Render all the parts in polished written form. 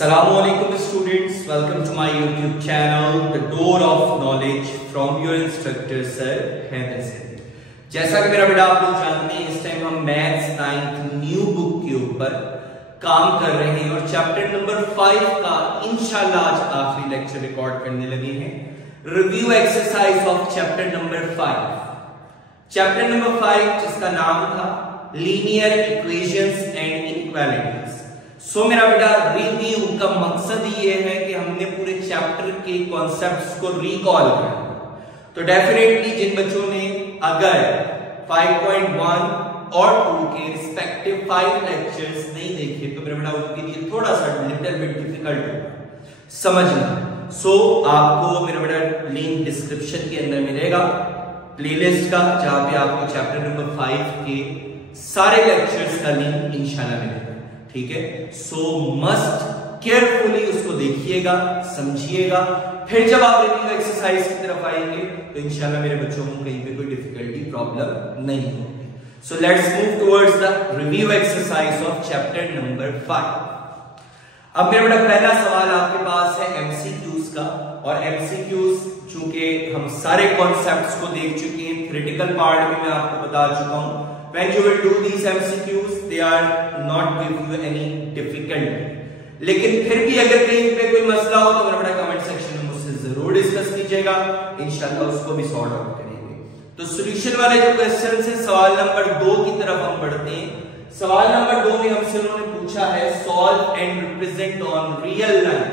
Assalamualaikum students, welcome to my YouTube channel The Door of Knowledge from your instructor Sir Haider sir. जैसा कि मेरा बेटा आप लोग जानते हैं, इस टाइम हम मैथ्स 9th न्यू बुक के ऊपर काम कर रहे हैं और चैप्टर नंबर 5 का इंशाल्लाह आज आखिरी लेक्चर रिकॉर्ड करने लगे हैं। Review exercise of chapter number 5। Chapter number 5 जिसका नाम था लीनियर इक्वेशंस एंड इनइक्वालिटीज। सो मेरा बेटा रिव्यू का मकसद ये है कि हमने पूरे चैप्टर के कॉन्सेप्ट्स को रिकॉल करना। तो डेफिनेटली जिन बच्चों ने अगर 5.1 और 2 के रिस्पेक्टिव 5 लेक्चर्स नहीं देखे तो मेरा बेटा उनके लिए थोड़ा सा लिटिल बिट डिफिकल्ट होगा समझना। सो आपको मेरा बेटा लिंक डिस्क्रिप्शन के अंदर मिलेगा प्लेलिस्ट का, जहां पे आपको चैप्टर नंबर 5 के सारे लेक्चर्स का लिंक इंशाल्लाह मिलेगा। ठीक है, सो मस्ट केयरफुली उसको देखिएगा, समझिएगा, फिर जब आप रिव्यू एक्सरसाइज की तरफ आएंगे तो इंशाल्लाह मेरे बच्चों को कहीं पे कोई डिफिकल्टी प्रॉब्लम नहीं होगी। So let's move towards the review exercise of chapter number 5। अब मेरा बेटा पहला सवाल आपके पास है एमसीक्यूज का, और एमसीक्यूज चूंकि हम सारे कॉन्सेप्ट्स को देख चुके हैं, थ्योरेटिकल पार्ट में मैं आपको बता चुका हूं। When you will do these MCQs, they are not give you any difficulty। लेकिन फिर भी अगर कहीं पे कोई मसला हो तो मेरा बेटा कमेंट सेक्शन में मुझसे जरूर डिस्कस कीजिएगा, इंशाल्लाह उसको भी सॉर्ट आउट करेंगे। तो सॉल्यूशन वाले जो क्वेश्चन है सवाल नंबर 2 की तरफ हम बढ़ते हैं। सवाल नंबर 2 में हमसे उन्होंने पूछा है solve and represent on real line.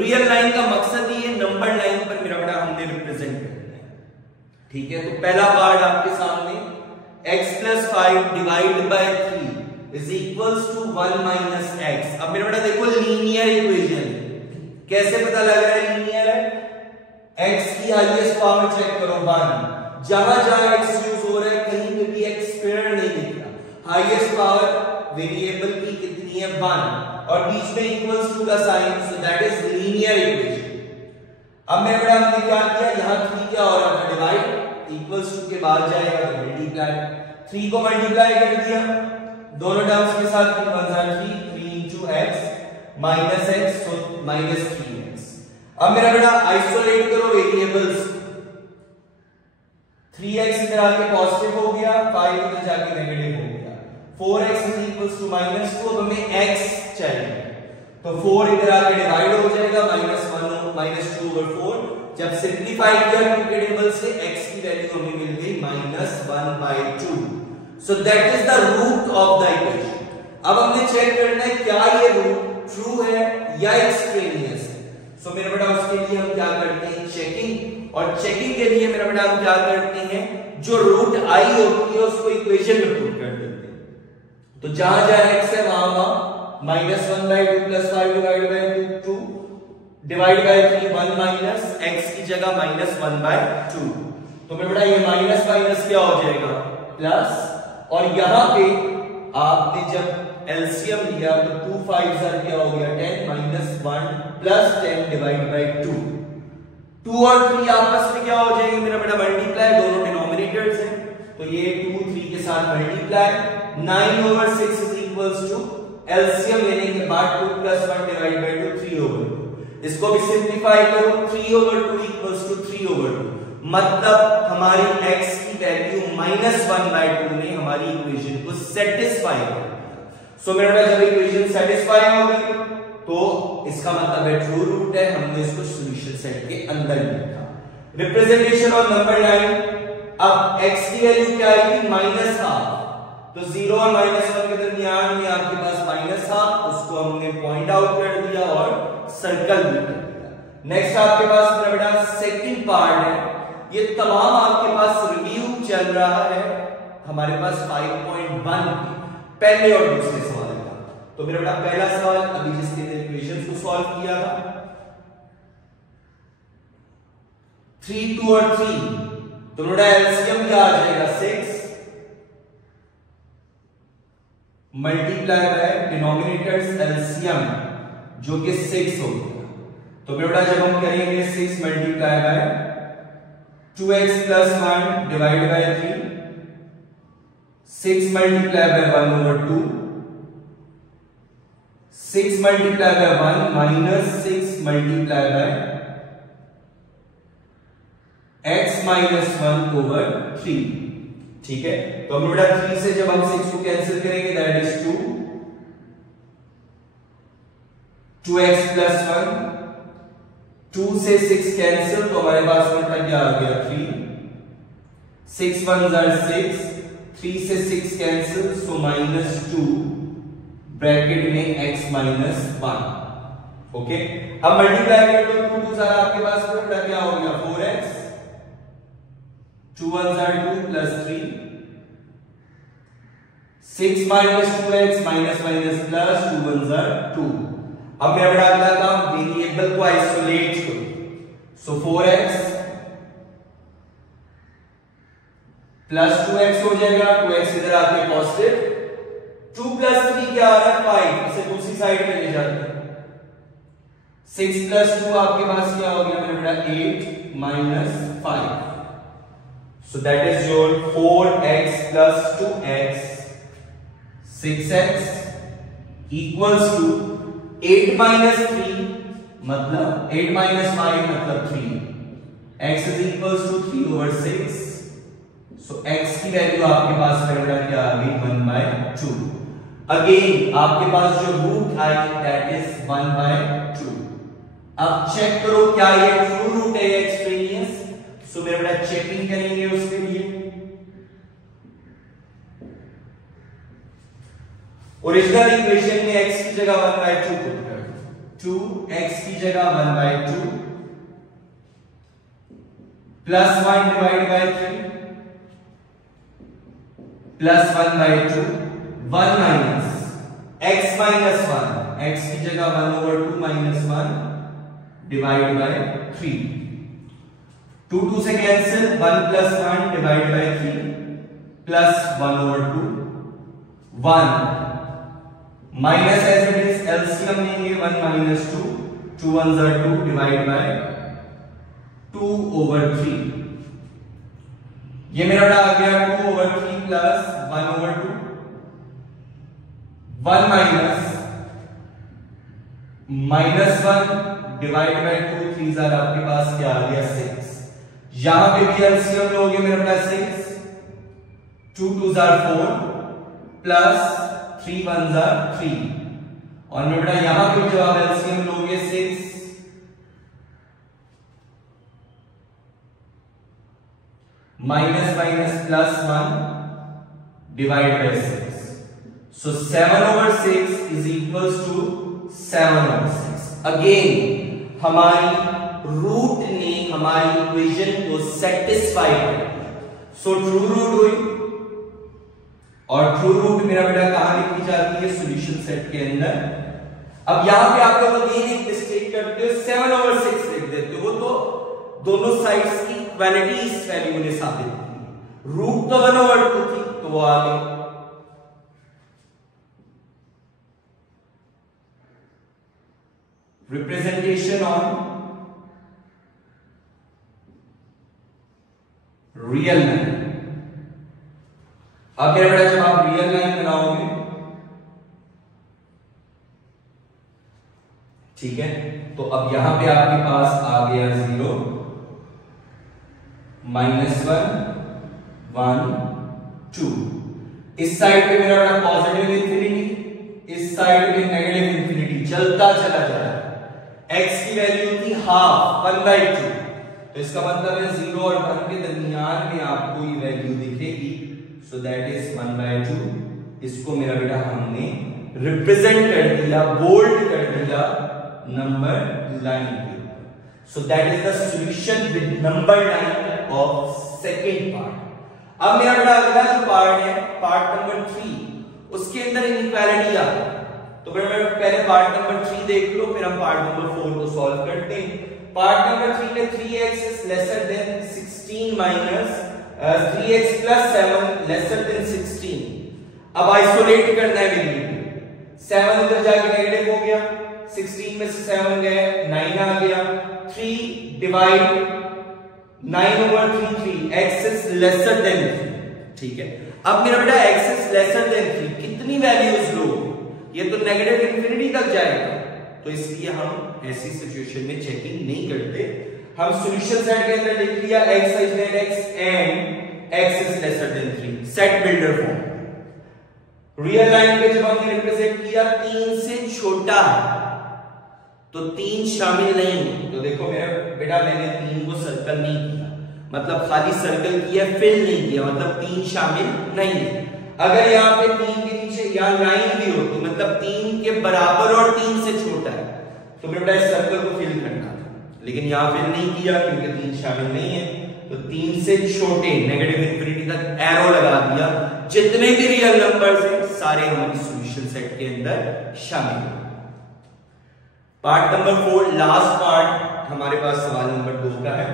Real line का मकसद ये नंबर लाइन पर मेरा बेटा हमने रिप्रेजेंट करना है। ठीक है, तो पहला पार्ट आपके सामने x plus 5 divided by 3 is equals to 1 minus x। अब मेरा बेटा देखो लीनियर इक्वेशन कैसे पता लग रहा है लीनियर है, x की हाईएस्ट पावर चेक करो 1, जहां जहां x यूज हो रहा है कहीं पे भी x पेयर नहीं दिख रहा। हाईएस्ट पावर वेरिएबल की कितनी है 1 और बीच में इक्वल्स टू का sign, so that is linear equation. अब मेरा बेटा हमने क्या किया, यहां 3 क्या हो रहा था डिवाइड, इक्वल्स टू के बाद जाएगा तो मल्टीप्लाई, 3 को मल्टीप्लाई कर दिया दोनों टर्म्स के साथ, 3 1 3 into x minus x तो minus 3x। अब मेरा बेटा आइसोलेट करो वेरिएबल्स, 3x इधर आके पॉजिटिव हो गया, 5 इधर जाके नेगेटिव हो गया, 4x is equals to -2, तो हमें x चाहिए तो 4 इधर आके डिवाइड हो जाएगा, -2/4। जब सिंप्लीफाई किया टेबल से x की वैल्यू हमें मिल गई -1/2। So that is the root of the equation. अब हमने चेक करना है क्या ये रूट ट्रू है या एक्सट्रेनियस है। सो मेरा बेटा उसके लिए हम क्या करते हैं चेकिंग, और चेकिंग के लिए मेरा बेटा हम क्या करते हैं जो रूट आई होती है उसको इक्वेशन में पुट कर देते हैं। तो जहां जहां x है वहां -1/2 + 5 divide by 2 divide by 3 1 minus x की जगह -1/2। तो मेरे बेटा ये माइनस माइनस क्या हो जाएगा प्लस, और यहां पे आपने जब एलसीएम लिया तो 2 5 क्या हो गया 10 -1 प्लस 10 डिवाइड बाय 2। 2 और 3 आपस में क्या हो जाएंगे मेरा बेटा मल्टीप्लाई, दोनों डिनोमिनेटर्स हैं तो ये 2 3 के साथ multiply, 9/6 is equals to LCM लेने के बाद 2 + 1 डिवाइड बाय 2 3/2। इसको भी सिंप्लीफाई करो, 3/2 इक्वल्स टू 3/2, मतलब हमारी x की वैल्यू -1/2 ने हमारी इक्वेशन को सेटिस्फाई कर दिया। सो मेरा बेटा जब इक्वेशन सेटिस्फाई हो गई तो इसका मतलब है ट्रू रूट है, हमने इसको सॉल्यूशन सेट के अंदर लिखा। रिप्रेजेंटेशन ऑफ नंबर लाइन, अब x की वैल्यू क्या आएगी -1/2, तो 0 और -1 के दरमियान में आपके पास -1/2, उसको हमने पॉइंट आउट कर दिया और सर्कल भी कर दिया। नेक्स्ट आपके पास मेरा बेटा सेकंड पार्ट है, ये तमाम आपके पास रिव्यू चल रहा है हमारे पास 5.1 पहले और दूसरे सवाल का। तो मेरा बेटा पहला सवाल अभी जिसके इक्वेशंस को सॉल्व किया था 3 2 और 3, तो मेरा एलसीएम क्या आ जाएगा 6 मल्टीप्लाई बाय डिनोमिनेटर्स एलसीएम जो कि 6 हो गया। तो मेरा बेटा जब हम करेंगे 6 multiply by 2x + 1 divide by 3, 6 multiply by 1/2, 6 multiply by 1 minus 6 multiply by x minus 1 over 3। ठीक है, तो अब बेटा 3 से जब हम 6 को कैंसिल करेंगे दैट इज 2x प्लस 1, 2 से 6 कैंसिल तो हमारे पास बेटा क्या आ गया 3, 6 1 जार 6, 3 से 6 कैंसिल सो माइनस 2 ब्रैकेट में x माइनस 1। ओके, अब मल्टीप्लाई कर दो 2 2 जार आपके पास बेटा क्या हो गया 4x, 2 1 जार 2 plus 3, 6 minus 2x minus minus plus 2 1 जार 2। अब मेरा बेटा अगला काम वेरिएबल को आइसोलेट करो सो 4x प्लस 2x हो जाएगा, 2x इधर आके पॉजिटिव, 2 प्लस 3 क्या आ रहा है 5, इसे दूसरी साइड पे ले जाते हैं, 6 प्लस 2 आपके पास क्या हो गया मेरा बेटा 8 minus 5, so that is your 4x plus 2x 6x equals to 8 minus 3 मतलब 8 minus 5 मतलब 3, x is equals to 3 over 6, so x की वैल्यू आपके पास बेटा क्या आ गई 1/2। अगेन आपके पास जो रूट आई दैट इज 1/2। अब चेक करो क्या ये ट्रू रूट है या एक्सट्रेनियस, सो मेरा बेटा चेकिंग करेंगे उसके लिए। ओरिजिनल इक्वेशन में x की जगह 1/2 पुट कर दो, 2x की जगह 1/2 plus 1 divide by 3 plus 1/2 1 minus x minus 1, x की जगह 1/2 माइनस 1 डिवाइड बाय 3, 2 2 से cancel 1 plus 1 divide by 3 plus 1/2 1 minus as it is LCM लेंगे 1 माइनस 2, 2 1 जार 2 डिवाइड बाय 2 ओवर 3। ये मेरा आ गया 2 over 3 plus 1/2 1 minus minus 1 divide by 2, 3 जार आपके पास क्या आ गया 6, यहां पे भी एलसीएम लोगे मेरा प्लस 6, 2 2 जार 4 प्लस 3 1 जार 3, और मेरा बेटा यहां पे जवाब एलसीएम लोगे 6 minus minus plus 1 divide by 6, so 7 over 6 is equals to 7 over 6। Again हमारी रूट ने हमारी इक्वेशन को सेटिस्फाई किया, सो ट्रू रूट हुई, और ट्रू रूट मेरा बेटा कहां लिखी जाती है सॉल्यूशन सेट के अंदर। अब यहां पे आप लोग अगेन एक मिस्टेक करते हो 7 over 6 लिख देते हो, वो तो दोनों साइड्स की इक्वालिटी इस वैल्यू ने साबित की, रूट तो 1/2 थी तो वो आ गई। Representation on real line. अब मेरा बेटा जब आप रियल लाइन बनाओगे, ठीक है, तो अब यहां पे आपके पास आ गया 0 -1 1 2, इस साइड पे मेरा बेटा पॉजिटिव इंफिनिटी, इस साइड पे नेगेटिव इंफिनिटी, चलता चला जा रहा है। x की वैल्यू थी हाफ 1/2, तो इसका मतलब है 0 और 1 के दरमियान में आपको ये वैल्यू दिखेगी, सो दैट इज 1/2। इसको मेरा बेटा हमने रिप्रेजेंट कर दिया, बोल्ड कर दिया नंबर लाइन के ऊपर, सो that is the solution with number line of second part. अब मेरा बेटा अगला जो पार्ट है पार्ट नंबर 3, उसके अंदर इनइक्वालिटी आ गई, तो पहले पार्ट नंबर 3 देख लो, फिर हम पार्ट नंबर 4 को सॉल्व करते हैं। पार्ट नंबर 3 में 3x is lesser than 16 minus 3x plus 7 lesser than 16। अब आइसोलेट करना है वेरिएबल, 7 इधर जाके नेगेटिव हो गया, 16 में से 7 गए 9 आ गया, 3 divide 9 over 3 x is lesser than 3। ठीक है, अब मेरा बेटा x is lesser than 3 कितनी वैल्यूज लो, ये तो नेगेटिव इन्फिनिटी तक जाएगा, तो इसलिए हम ऐसी सिचुएशन में चेकिंग नहीं करते। हम सॉल्यूशन सेट के अंदर लिख लिया x such that x and x is lesser than 3, set builder form. Real line पे जब हमने रिप्रेजेंट किया 3 से छोटा तो 3 शामिल नहीं, तो देखो मेरा बेटा मैंने 3 को सर्कल नहीं किया, मतलब खाली सर्कल किया, फिल नहीं किया, मतलब 3 शामिल नहीं है। अगर यहाँ पे 3 के नीचे यहाँ लाइन भी होती, मतलब 3 के बराबर और 3 से छोटा है, तो मेरे बेटा इस सर्कल को फिल करना था, लेकिन यहाँ फिल नहीं किया क्योंकि 3 शामिल नहीं है, तो 3 से छोटे नेगेटिव इन्फिनिटी तक एरो लगा दिया। जितने भी रियल नंबर्स हैं सारे हमारी सॉल्यूशन सेट के अंदर शामिल हैं। पार्ट नंबर 4, लास्ट पार्ट हमारे पास सवाल नंबर 2 का है।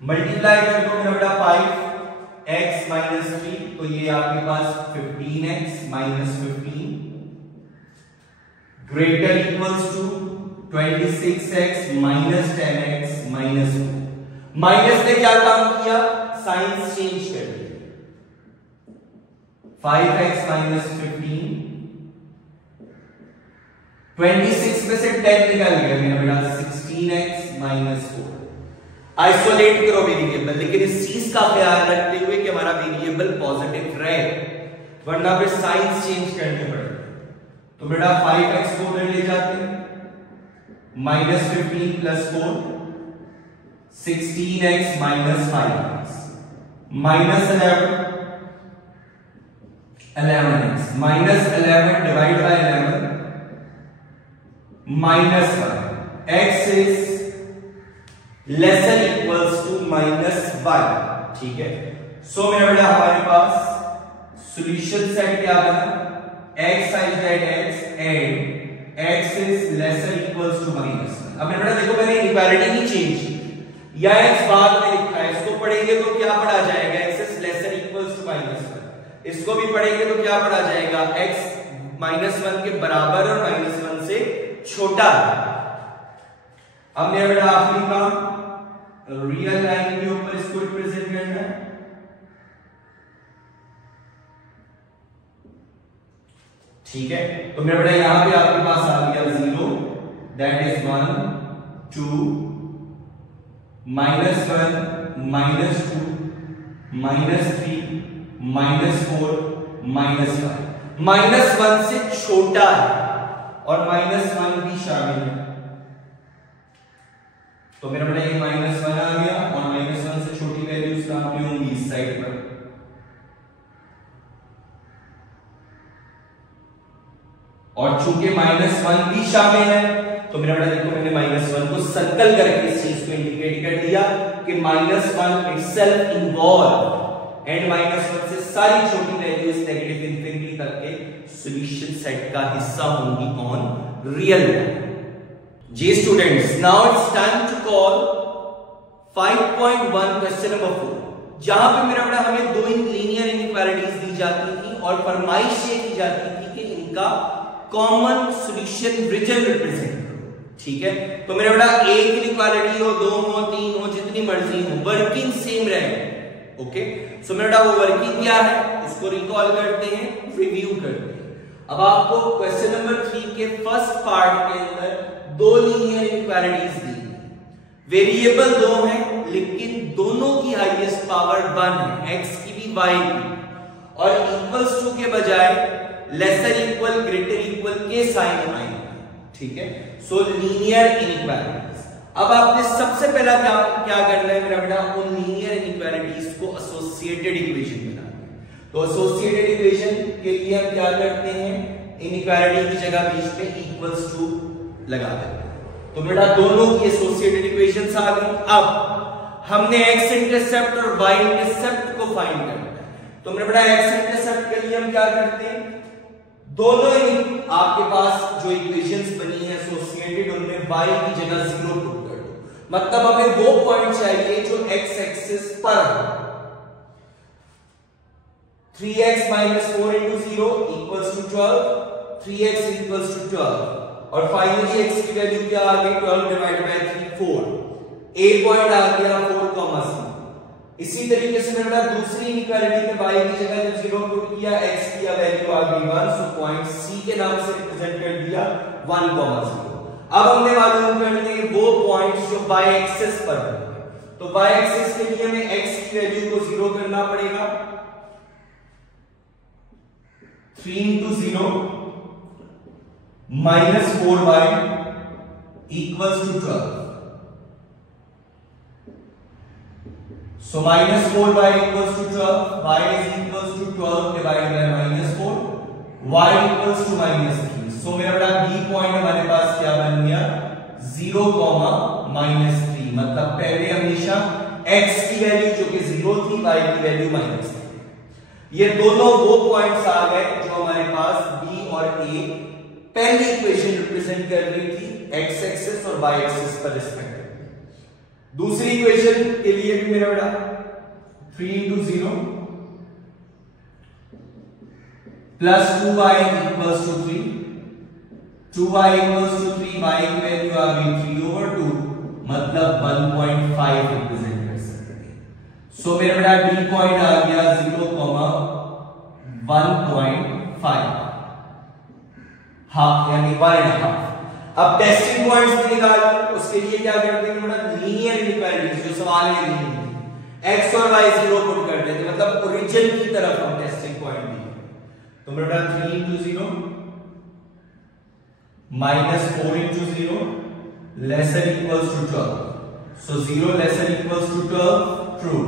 मल्टीप्लाई कर दो मेरा बेटा 5x माइनस 3, तो ये आपके पास 15x minus 15 greater equals to 26x minus 10x minus 2। Minus ने क्या काम किया, साइन चेंज कर दिया। 5x माइनस 15, 26 में से 10 निकल गया मेरा बेटा 16x माइनस 4। आइसोलेट करो वेरिएबल, लेकिन इस चीज का ख्याल रखते हुए कि हमारा वेरिएबल पॉजिटिव रहे, वरना फिर साइन चेंज करने पड़ेंगे। तो बेटा 5x को उधर ले जाते हैं, minus 15 plus 4 16x minus 5x minus 11x minus 11 divide by 11 minus 1, x is lesser equals to minus 1। ठीक है, सो मेरा बेटा हमारे पास सॉल्यूशन सेट क्या बना, x such that x and x is lesser equals to minus 1। अब मेरा बेटा देखो मैंने इक्वालिटी नहीं चेंज की, या x बाद में लिखा है, इसको पढ़ेंगे तो क्या पढ़ा जाएगा, x is lesser equals to minus 1। इसको भी पढ़ेंगे तो क्या पढ़ा जाएगा, x माइनस 1 के बराबर और माइनस 1 से छोटा। अब मेरा बेटा आखिरी काम रियल लाइन के ऊपर इसको रिप्रेजेंट करना है। ठीक है, तो मेरा बेटा यहां पे आपके पास आ गया 0, that is 1 2 minus 1 minus 2 minus 3 minus 4 minus 5। Minus 1 से छोटा है और माइनस 1 भी शामिल है, तो मेरा बेटा ये माइनस 1 आ गया और माइनस 1 से छोटी वैल्यूज कहां पे होंगी, इस साइड पर। और चूंकि माइनस 1 भी शामिल है, तो मेरा बेटा देखो मैंने माइनस 1 को सर्कल करके इस चीज को इंडिकेट कर दिया कि minus 1 itself involve and minus 1 से सारी छोटी वैल्यूज नेगेटिव इन्फिनिटी तक के सॉल्यूशन सेट का हिस्सा होंगी ऑन रियल लाइन। जी students, now it's time to call 5.1 question number 4, जहां पे मेरा बेटा हमें दो लीनियर इनइक्वालिटीज दी जाती थी और फरमाइश ये की जाती थी कि इनका कॉमन सॉल्यूशन रिजन रिप्रेजेंट करो। ठीक है, तो मेरा बेटा एक इनइक्वालिटी हो, 2 हो, 3 हो, जितनी मर्जी हो, वर्किंग सेम रहे। ओके, सो मेरा बेटा वो वर्किंग क्या है उसको रिकॉल करते हैं, रिव्यू करते हैं। अब आपको क्वेश्चन नंबर 3 के फर्स्ट पार्ट के अंदर दो लीनियर इनइक्वालिटीज दी, वेरिएबल 2 है लेकिन दोनों की हाईएस्ट पावर 1 है, x की भी y की, और इक्वल्स टू के बजाय लेसर इक्वल ग्रेटर इक्वल के साइन आए। ठीक है, सो लीनियर इनइक्वालिटीज। अब आपने सबसे पहला क्या करना है मेरा बेटा, उन लीनियर इनइक्वालिटीज को एसोसिएटेड इक्वेशन बनाना है। तो एसोसिएटेड इक्वेशन के लिए हम क्या करते हैं, इनइक्वालिटी की जगह बीच में इक्वल्स टू लगा देते हैं। तो बेटा दोनों की एसोसिएटेड इक्वेशंस आ गई। अब हमने x इंटरसेप्ट और y इंटरसेप्ट को फाइंड करना है। तो मेरा बेटा x इंटरसेप्ट के लिए हम क्या करते हैं, दोनों ही आपके पास जो इक्वेशंस बनी है एसोसिएटेड, उनमें y की जगह 0 पुट कर दो, मतलब हमें वो पॉइंट चाहिए जो x एक्सिस पर है। 3x माइनस 4 into 0 equals to 12, 3x equals to 12, और फाइनली x की वैल्यू क्या आ गई, 12 डिवाइड बाय 3 4। ए पॉइंट आ गया 4, इसी तरीके से मेरा दूसरी इनइक्वालिटी में y की जगह जब 0 पुट किया, x की वैल्यू आ गई 1, सो पॉइंट C के नाम से रिप्रेजेंट कर दिया 1,0। अब हमने मालूम करने वो पॉइंट्स जो y एक्सिस पर होंगे, तो y एक्सिस के लिए हमें x की वैल्यू को 0 करना पड़ेगा। 3 into 0 minus 4y equals to 12. So minus 4y equals to 12. Y is equals to 12 divided by minus 4. Y equals to minus 3. So मेरा बड़ा B पॉइंट हमारे पास क्या बन गया 0, -3। मतलब पहले हमेशा x की वैल्यू जो कि 0 थी, y की वैल्यू -3। ये दोनों वो पॉइंट्स आ गए जो हमारे पास B और A पहली इक्वेशन रिप्रेजेंट कर रही थी x एक्सिस और y एक्सिस पर रिस्पेक्टिवली। दूसरी इक्वेशन के लिए भी मेरा बेटा 3 into 0 plus 2y equals to 3, 2y equals to 3, y की वैल्यू आ गई 3/2, मतलब 1.5 रिप्रेजेंट कर सकते हैं। सो मेरा बेटा B पॉइंट आ गया 0,1.5, हाफ यानी 1.5। अब टेस्टिंग पॉइंट्स निकालना, उसके लिए क्या करते हैं बेटा, लीनियर इनइक्वालिटीज जो सवाल में दी है x और y 0 पुट कर देते, मतलब ओरिजिन की तरफ हम टेस्टिंग पॉइंट दिए। तो बेटा 3 into 0 minus 4 into 0 lesser equals to 12. So 0 lesser equals to 12, true।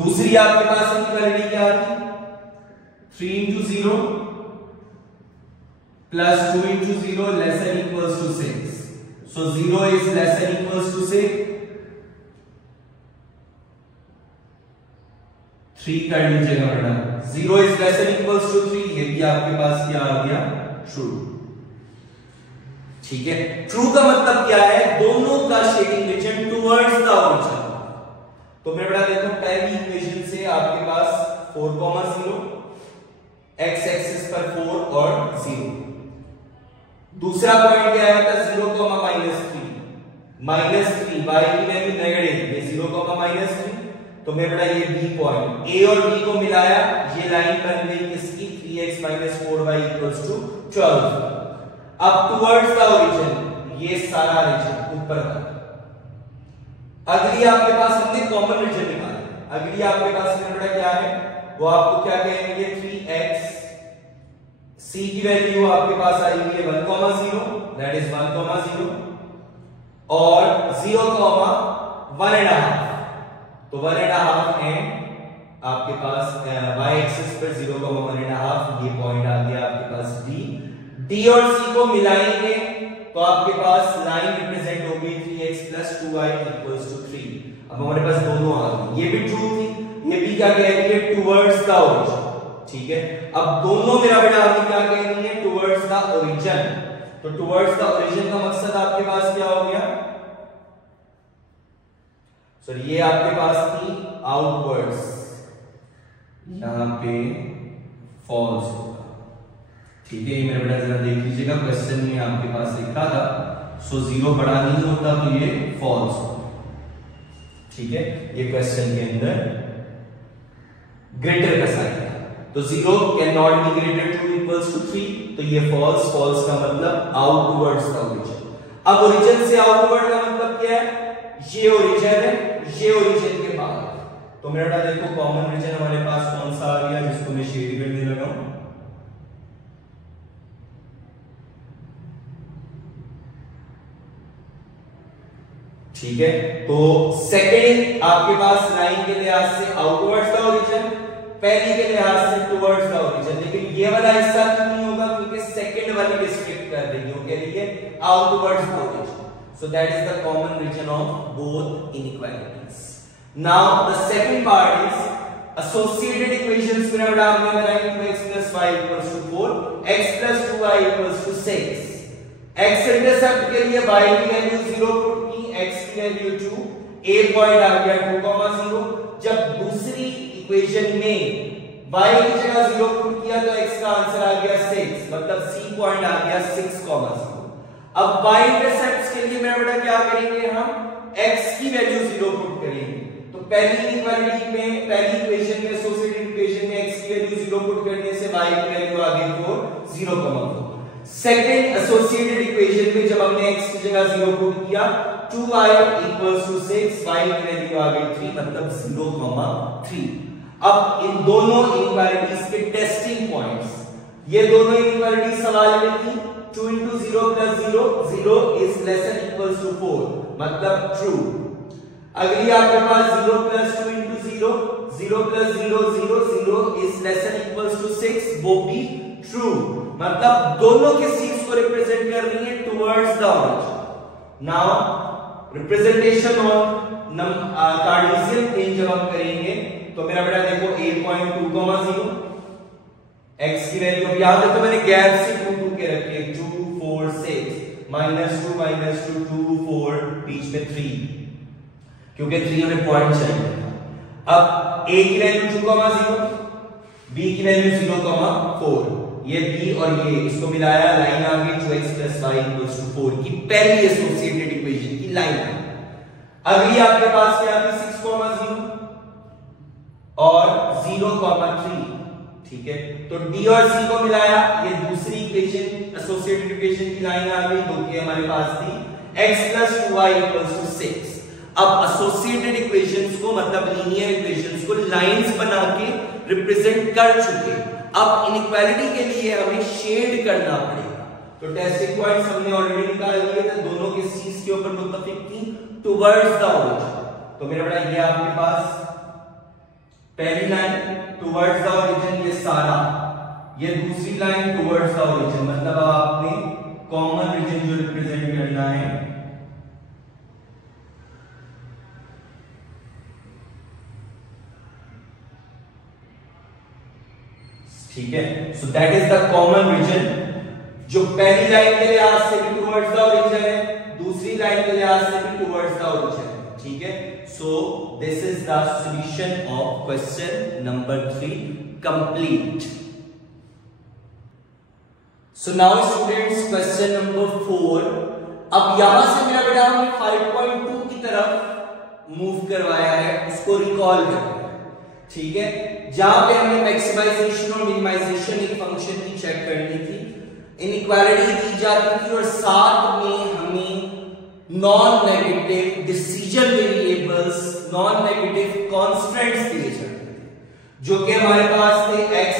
दूसरी आपके पास इक्वालिटी क्या थी 3 into 0 plus 2 into 0 lesser equals to 6. So 0 is lesser equals to 6, 3 कर लीजिएगा बेटा। 0 is lesser equals to 3, ये भी आपके पास क्या आ गया ट्रू। ठीक है, ट्रू का मतलब क्या है, दोनों का shading region towards the origin. तो मेरे बेटा देखो पहली इक्वेशन से आपके पास 4,0 x एक्सिस पर 4 और 0। दूसरा पॉइंट क्या आया था 0, -3, -3 y की वैल्यू नेगेटिव, ये 0, -3। तो मेरे बेटा ये B पॉइंट A और B को मिलाया, ये लाइन बन गई किसकी 3x - 4y = 12। अब टुवर्ड्स द ओरिजिन ये सारा रीजन ऊपर का। अगली आपके पास हमने कॉमन रीजन निकाला, अगली आपके पास मेरे बेटा क्या है, वो आपको क्या कहेंगे 3x, C की वैल्यू आपके पास आई हुई है 1,0, दैट इज 1,0 और 0,1.5। तो 1.5 है आपके पास y एक्सिस पर 0,1.5, ये पॉइंट आ गया आपके पास D और C को मिलाएंगे तो आपके पास लाइन रिप्रेजेंट होगी 3x + 2y = 3। अब हमारे पास दोनों आ गए, ये भी ट्रू थी, ये भी क्या कह रही है टुवर्ड्स द ओरिजिन। ठीक है, अब दोनों मेरा बेटा आपकी क्या कह रही है टुवर्ड्स द ओरिजिन। तो टुवर्ड्स द ओरिजिन का मकसद आपके पास क्या हो गया, सर ये आपके पास थी आउटवर्ड्स, यहां पे फॉल्स होगा। ठीक है, ये मेरा बेटा जरा देख लीजिएगा, क्वेश्चन में आपके पास लिखा था सो 0 बड़ा नहीं होता तो ये फॉल्स होगा। ठीक है, ये क्वेश्चन के अंदर ग्रेटर का साइन है, तो 0 can not be greater to = 3, तो ये फॉल्स, फॉल्स का मतलब आउटवर्ड्स का ओरिजिन। अब ओरिजिन से आउटवर्ड का मतलब क्या है, ये ओरिजिन है, ये ओरिजिन के बाद। तो मेरा बेटा देखो कॉमन रीजन हमारे पास कौन सा आ गया, जिसको मैं शेड करने लगा हूं। ठीक है, तो सेकंड आपके पास लाइन के लिहाज से आउटवर्ड्स का ओरिजिन, पहली के लिहाज से टुवर्ड्स का ओरिजिन। लेकिन ये वाला हिस्सा नहीं होगा क्योंकि सेकंड वाली रिस्ट्रिक्ट कर रही है, के लिए आउटवर्ड्स का origin. So that is the common region of both inequalities. Now the second part is associated equations में बेटा हमने बनाई 2x + y = 4, x + 2y = 6। x intercept के लिए y की वैल्यू 0 पुट की, x की वैल्यू 2, a पॉइंट आ गया 2,0। जब दूसरी इक्वेशन में y की जगह 0 पुट किया तो x का आंसर आ गया 6, मतलब c पॉइंट आ गया 6,0। अब y इंटरसेप्ट्स के लिए मेरा बेटा क्या करेंगे, हम x की वैल्यू 0 पुट करेंगे, तो पहली इक्वालिटी में, पहली इक्वेशन में, एसोसिएटेड इक्वेशन में x की वैल्यू 0 पुट करने से y की वैल्यू आ गई 4, 0,4। सेकंड एसोसिएटेड इक्वेशन में जब हमने x की जगह 0 पुट किया, 2y इक्वल्स टू 6, y की वैल्यू आ गई 3, मतलब 0,3। अब इन दोनों इनइक्वालिटीज के टेस्टिंग पॉइंट्स, ये दोनों इनइक्वालिटी सवाल में थी। 2 into 0 plus 0, 0 is less than equals to 4, मतलब ट्रू। अगली आपके पास 0 plus 2 into 0, 0 plus 0, 0, 0 is less than equals to 6, वो भी ट्रू, मतलब दोनों के सीन्स को रिप्रेजेंट कर रही है towards the origin. Now representation on Cartesian plane जब हम करेंगे तो मेरा बेटा देखो 8.2,0 x की वैल्यू, अब यहां देखो मैंने गैप से 2 के रखे, 2 4 6 -2 2 4, बीच में 3, क्योंकि 3 हमें पॉइंट चाहिए था। अब a की वैल्यू 2,0, b की वैल्यू 0,4, ये b और ये इसको मिलाया, लाइन आ गई 2x + y = 4 की पहली एसोसिएटेड इक्वेशन की लाइन है। अगली आपके पास क्या थी, 6,0 और 0,3, ठीक है। तो d और c को मिलाया, ये दूसरी इक्वेशन एसोसिएटेड इक्वेशन की लाइन आ गई, जो कि हमारे पास थी x + 2y = 6। अब एसोसिएटेड इक्वेशंस को, मतलब लीनियर इक्वेशंस को लाइंस बना के रिप्रेजेंट कर चुके, अब इनइक्वालिटी के लिए हमें शेड करना पड़ेगा। तो टेस्टिंग पॉइंट्स हमने ऑलरेडी निकाल लिए थे, दोनों के सीज के ऊपर मुत्तफिक थी टुवर्ड्स द ऑरिजिन। तो मेरा बेटा ये आपके पास पहली लाइन टुवर्ड्स द ऑरिजिन, ये सारा, ये दूसरी लाइन टुवर्ड्स द ऑरिजिन, मतलब आपने कॉमन रीजन जो रिप्रेजेंट करना है, ठीक है। So that is the common region, जो पहली लाइन के लिहाज से भी टुवर्ड्स द ऑरिजिन है, दूसरी लाइन के लिहाज से भी टुवर्ड्स द ऑरिजिन है, ठीक है। So this is the solution of question number 3 complete. So now students question number 4, अब यहां से मेरा बेटा हमने 5.2 की तरफ मूव करवाया है, उसको रिकॉल करना है, ठीक है। जहां पे हमने मैक्सिमाइजेशन और मिनिमाइजेशन एक फंक्शन की चेक करनी थी, इनइक्वालिटी दी जाती थी और साथ में हमें non negative decision variables, non negative constants दिए जाते थे, जो कि हमारे पास थे x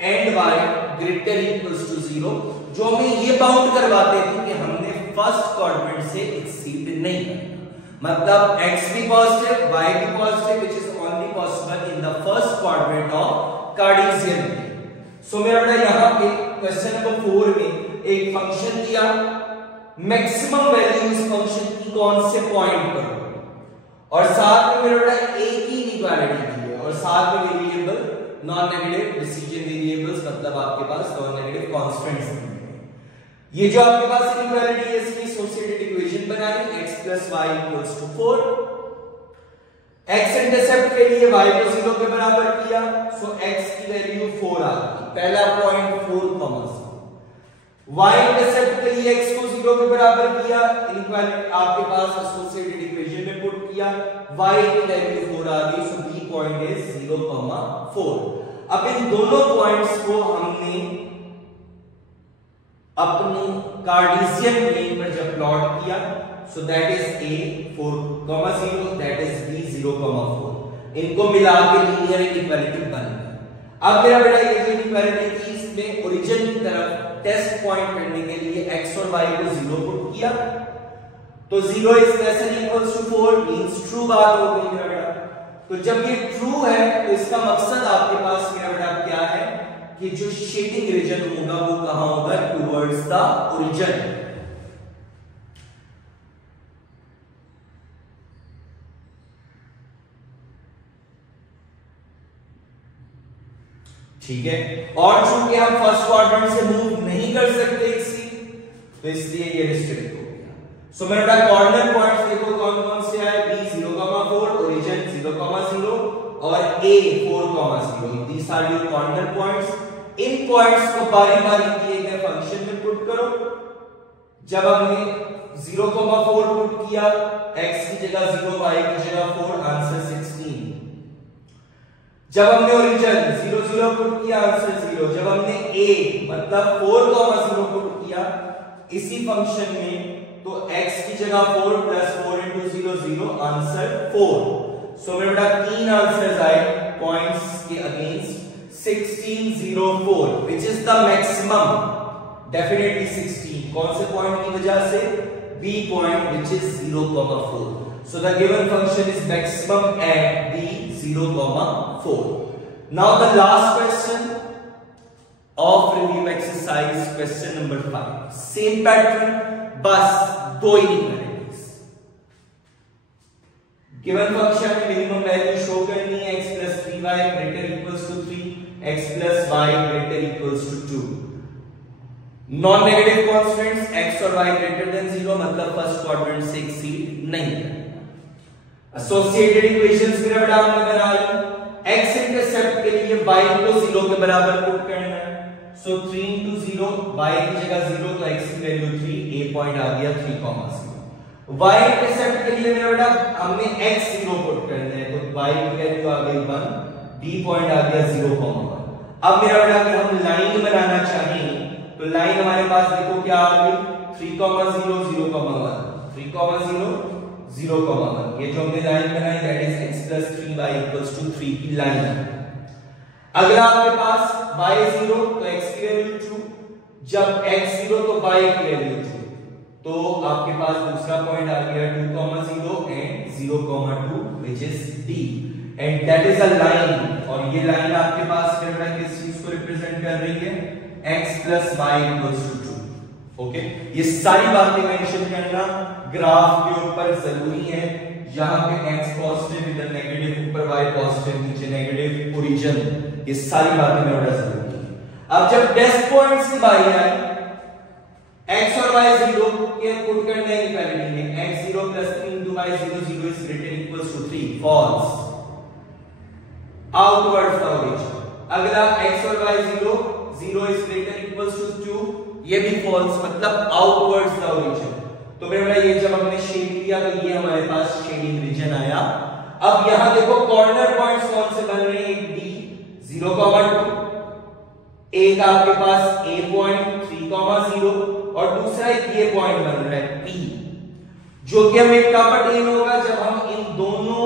and y greater equals to 0, जो हमें ये बाउंड करवाते थे कि हमने फर्स्ट क्वाड्रेंट से एक्सीड नहीं करना, मतलब x भी पॉजिटिव, y भी positive, which is only possible in the first quadrant of Cartesian plane. So मेरा बेटा यहां पे क्वेश्चन नंबर 4 में एक फंक्शन दिया, मैक्सिमम वैल्यू इस फंक्शन की कौन से पॉइंट पर, और साथ में मेरे बेटा एक ही इनइक्वालिटी दी है, और साथ में variable non negative decision variables, मतलब आपके पास नॉन नेगेटिव कांस्टेंट्स हैं। ये जो आपके पास इनइक्वालिटी है, इसकी एसोसिएटेड इक्वेशन बनाई, x + y = 4। x इंटरसेप्ट के लिए y को 0 के बराबर किया, सो x की वैल्यू 4 आ गई, पहला पॉइंट 4,0। y इंटरसेप्ट के लिए x को 0 के बराबर किया, इनइक्वालिटी आपके पास एसोसिएटेड इक्वेशन में पुट किया, y की वैल्यू 4 आ गई, सो b पॉइंट इज 0,4। अब इन दोनों पॉइंट्स को हमने अपनी कार्टेशियन प्लेन पर जब प्लॉट किया, सो that is a 4,0, that is b 0,4, इनको मिला के लीनियर इक्वालिटी बन गई। अब मेरा बेटा ये जो इक्वालिटी थी, इसमें ओरिजिन की तरफ टेस्ट पॉइंट करने के लिए x और y को 0 पुट किया, तो 0 is less than equals to 4 means true बात हो गई मेरा बेटा। तो जब ये ट्रू है तो इसका मकसद आपके पास मेरा बेटा क्या है कि जो शेडिंग रीजन होगा वो कहां होगा, टुवर्ड्स द ओरिजिन। ठीक है, और चूंकि हम फर्स्ट क्वाड्रेंट से मूव नहीं कर सकते इसी, तो इसलिए ये रिस्ट्रिक्ट हो गया। सो मेरा बेटा कॉर्नर पॉइंट्स देखो कौन कौन से आए, b 0,4, ओरिजिन 0,0 और a 4,0। These are your corner points. इन पॉइंट्स को बारी बारी दिए गए फंक्शन में पुट करो, जब हमने 0,4 पुट किया, x की जगह 0, y की जगह 4, आंसर 16। जब हमने ओरिजिन 0 0 पुट किया, आंसर 0। जब हमने a मतलब 4,0 पुट किया इसी फंक्शन में, तो x की जगह 4 प्लस 4 इंटू 0 0, आंसर 4। सो मेरे बेटा 3 आंसर्स आए पॉइंट्स के against 16 0 4, which is the maximum, definitely 16। कौन से पॉइंट की वजह से? b point which is 0,4। So the given function is maximum at b 0,4। Now the last question of review exercise, question number 5। Same pattern, बस दो inequalities. Given function में minimum value show करनी है, x plus 3y greater equals to 3, x plus y greater equals to 2। Non negative constants x और y greater than 0, मतलब first quadrant से exceed नहीं करेगा। एसोसिएटेड इक्वेशंस मेरा बेटा हमने बनाई, x इंटरसेप्ट के लिए y को 0 के बराबर पुट करना है। सो 3 into 0, y की जगह 0, तो x की वैल्यू 3, a पॉइंट आ गया 3,0। y इंटरसेप्ट के लिए मेरा बेटा हमने x 0 पुट करना है, तो y की वैल्यू आ गई 1, b पॉइंट आ गया 0,1। अब मेरा बेटा अगर हम लाइन बनाना चाहें तो लाइन हमारे पास देखो क्या आ गई, 3,0 0,1, 3,0 0,1। ये जो हमने लाइन बनाई that is x plus 3y equals to 3 की लाइन है। अगला आपके पास y 0 तो x की वैल्यू 2, जब x 0 तो y की वैल्यू 2, तो आपके पास दूसरा पॉइंट आ गया 2,0 and 0,2 which is d and that is a line। और ये लाइन आपके पास फिर बेटा किस चीज को रिप्रेजेंट कर रही है, x plus y equals to 2। Okay, ये सारी बातें मेंशन करना ग्राफ के ऊपर जरूरी है। यहाँ पे x पॉजिटिव, इधर नेगेटिव, ऊपर y पॉजिटिव, नीचे नेगेटिव, ओरिजिन, ये सारी बातें मेरे बड़ा जरूरी है। अब जब टेस्ट पॉइंट्स की बारी आई, x और y 0 के पुट करने की इक्वालिटी में, x 0 plus 3 into y 0 0 is greater equals to 3, false, outwards the origin। अगला x और y 0 0 is greater equals to 2, ये भी false, मतलब outwards the origin। तो मेरे बेटा ये जब हमने शेड किया तो ये हमारे पास शेडिंग रीजन आया। अब यहां देखो कॉर्नर पॉइंट्स कौन से बन रहे हैं, एक D 0,2, एक आपके पास A पॉइंट 3,0 और दूसरा एक ये पॉइंट बन रहा है P, जो कि हमें कब अटेन होगा, जब हम इन दोनों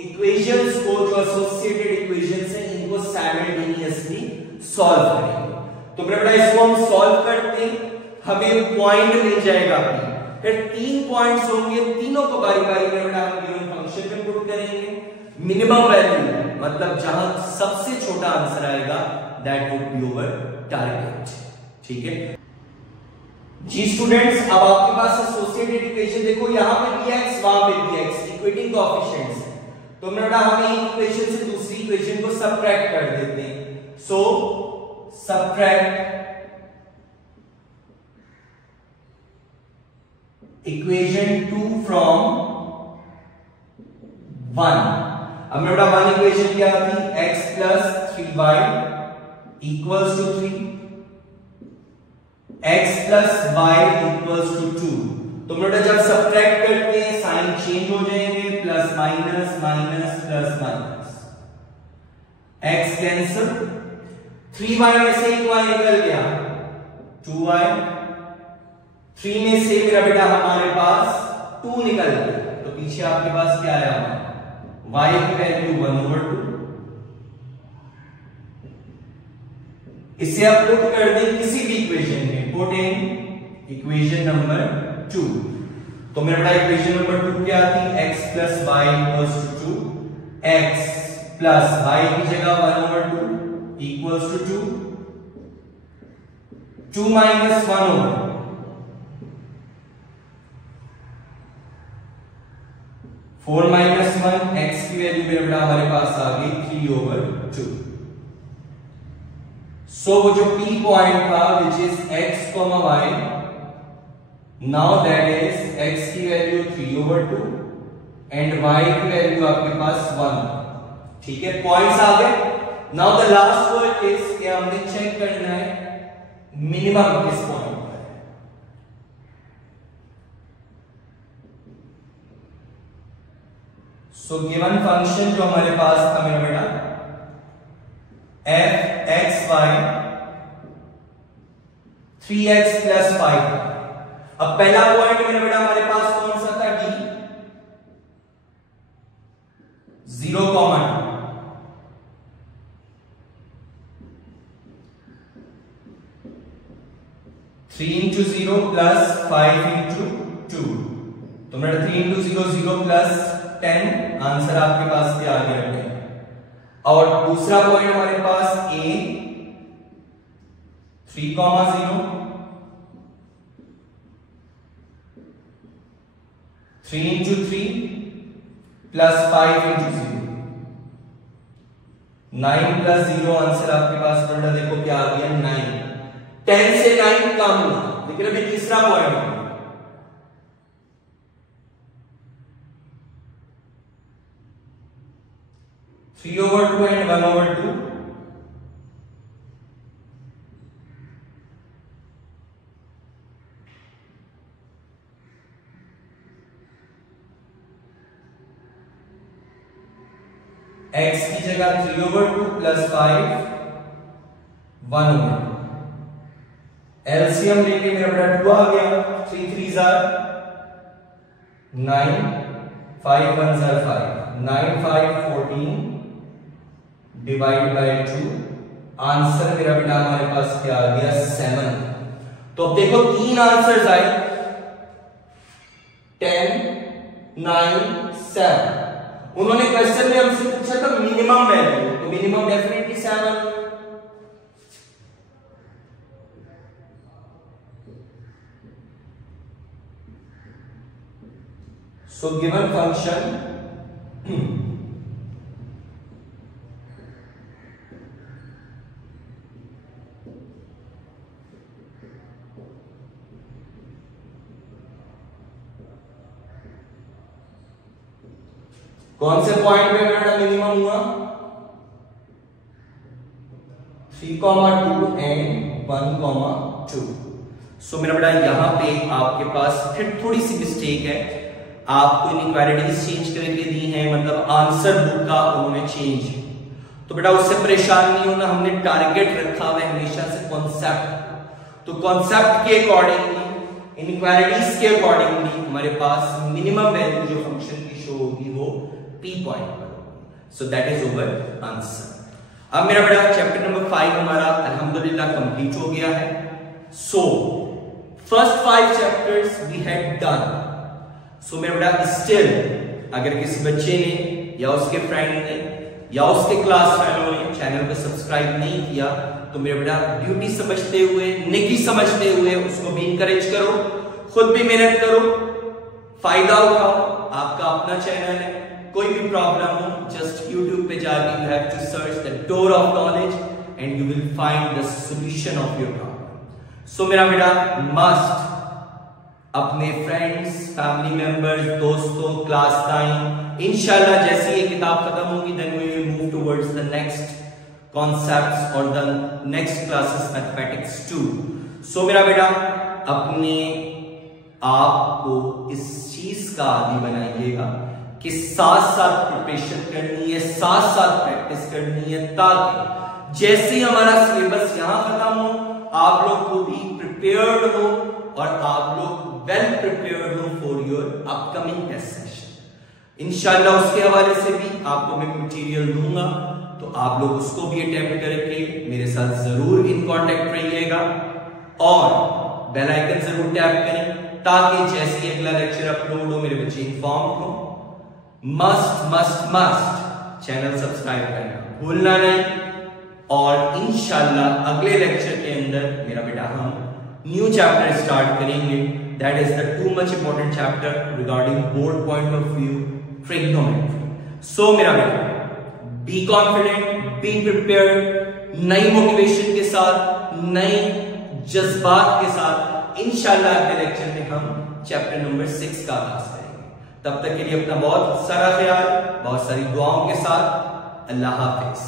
इक्वेशंस को, जो एसोसिएटेड इक्वेशंस हैं, इनको साइमल्टेनियसली सॉल्व करेंगे। तो बेटा इसको हम सॉल्व करते हैं, हमें पॉइंट मिल जाएगा P, फिर 3 पॉइंट्स होंगे, तीनों को बारी बारी में बेटा हम गिवन फंक्शन में पुट करेंगे। मिनिमम वैल्यू मतलब जहां सबसे छोटा आंसर आएगा that would be over target. ठीक है जी स्टूडेंट्स, अब आपके पास एसोसिएटेड इक्वेशन देखो, यहां पे px, वहां पे px, इक्वेटिंग कोएफिशिएंट्स है, तो बेटा हम एक इक्वेशन से दूसरी इक्वेशन को सबट्रैक्ट कर देते हैं। सो सबट्रैक्ट इक्वेशन 2 फ्रॉम 1। अब मेरा वन इक्वेशन क्या थी, x plus 3y equals to 3, x plus y equals to 2। तो मेरा जब सबट्रैक्ट करते हैं साइन चेंज हो जाएंगे, plus minus minus plus minus, x cancel, 3y में से एक y निकल गया, 2y, 3 में से मेरा बेटा हमारे पास 2 निकल गया, तो पीछे आपके पास क्या आया, y की वैल्यू 1/2। इसे आप पुट कर दें किसी भी इक्वेशन में, पुट इन इक्वेशन नंबर 2। तो मेरा बेटा इक्वेशन नंबर 2 क्या थी, x plus y equals to 2, x plus y की जगह 1/2 equals to 2, 2 minus 1/2, 4 minus 1, x की वैल्यू मेरे बेटा हमारे पास आ गई 3/2। सो वो जो P पॉइंट था which is x, y, now that is x की वैल्यू 3/2 एंड y की वैल्यू आपके पास 1। ठीक है, पॉइंट्स आ गए। Now the last work is कि हमने चेक करना है मिनिमम किस पॉइंट पर है। सो गिवन फंक्शन जो हमारे पास था मेरा बेटा एफ एक्स वाई 3x + 5। अब पहला पॉइंट मेरा बेटा हमारे पास कौन सा था, डी 0, 3 × 0 + 5 × 2। तो मेरा 3 × 0 0 + 10 आंसर आपके पास के आगे रखे। और दूसरा पॉइंट हमारे पास ए 3, 0 3 × 3 + 5 × 0 9 + 0 आंसर आपके पास बेटा देखो क्या आ गया 9। 10 से 9 कम हुआ, लेकिन अभी तीसरा पॉइंट 3/2 and 1/2। x की जगह 3/2 + 5 1/2। एलसीएम लेके मेरा बेटा 2 आ गया। 3 3s are 9, 5 1s are 5, 9 5 14 divide by 2। Answer मेरा बेटा हमारे पास क्या आ गया 7। तो अब देखो 3 आंसर्स आए 10 9 7। उन्होंने क्वेश्चन में हमसे पूछा था मिनिमम वैल्यू, तो minimum definitely 7। So given function कौन से पॉइंट पे बेटा मिनिमम हुआ 3, 2 and 1, 2। सो मेरा बेटा यहां पे आपके पास फिर थोड़ी सी मिस्टेक है, आपको इनइक्वालिटीज चेंज करके दी हैं, मतलब आंसर बुक का उन्होंने चेंज। तो बेटा उससे परेशान नहीं होना, हमने टारगेट रखा हुआ है हमेशा से कॉन्सेप्ट। तो कॉन्सेप्ट के अकॉर्डिंगली, इनइक्वालिटीज के अकॉर्डिंगली हमारे पास मिनिमम वैल्यू जो फंक्शन की शो होगी वो P पॉइंट पर होगी। सो दैट इज ओवर आंसर। अब मेरा बेटा चैप्टर नंबर 5 हमारा अल्हम्दुलिल्लाह कंप्लीट हो गया है। So first 5 chapters we had done. So मेरा बेटा स्टिल अगर किसी बच्चे ने या उसके फ्रेंड ने या उसके क्लास फेलो ने चैनल को सब्सक्राइब नहीं किया, तो मेरा बेटा ड्यूटी समझते हुए, नेकी समझते हुए उसको भी इंकरेज करो, खुद भी मेहनत करो, फायदा उठाओ। आपका अपना चैनल है, कोई भी प्रॉब्लम हो जस्ट यूट्यूब पे जाके you have to search the door of knowledge and you will find the solution of your problem. So मेरा बेटा मस्ट अपने फ्रेंड्स, फैमिली मेंबर्स, दोस्तों, क्लास टाइम, इंशाल्लाह जैसे ये किताब खत्म होगी then we will move towards the next concepts और the next classes mathematics 2। So मेरा बेटा अपने आप को इस चीज का आदी बनाइएगा कि साथ साथ प्रिपरेशन करनी है, साथ साथ प्रैक्टिस करनी है, ताकि जैसे ही हमारा सिलेबस यहां खत्म हो आप लोग को भी प्रिपेयर्ड हो और आप लोग वेल प्रिपेयर्ड हो for your upcoming test session. इंशाल्लाह उसके हवाले से भी आपको मैं मटेरियल दूंगा, तो आप लोग उसको भी अटेम्प्ट करके मेरे साथ जरूर इन कांटेक्ट रहिएगा और बेल आइकन जरूर टैप करें ताकि जैसे ही अगला लेक्चर अपलोड हो मेरे बच्चे इन्फॉर्म हो। Must must must channel subscribe करना भूलना नहीं। और इंशाल्लाह अगले लेक्चर के अंदर मेरा बेटा हम न्यू चैप्टर स्टार्ट करेंगे, that is the too much important chapter regarding board point of view trigonometry. So मेरा बेटा बी कॉन्फिडेंट, बी प्रिपेयर्ड, नई मोटिवेशन के साथ, नई जज्बात के साथ इंशाल्लाह अगले लेक्चर में हम चैप्टर नंबर 6 का आगाज करेंगे। तब तक के लिए अपना बहुत सारा ख्याल, बहुत सारी दुआओं के साथ अल्लाह हाफिज।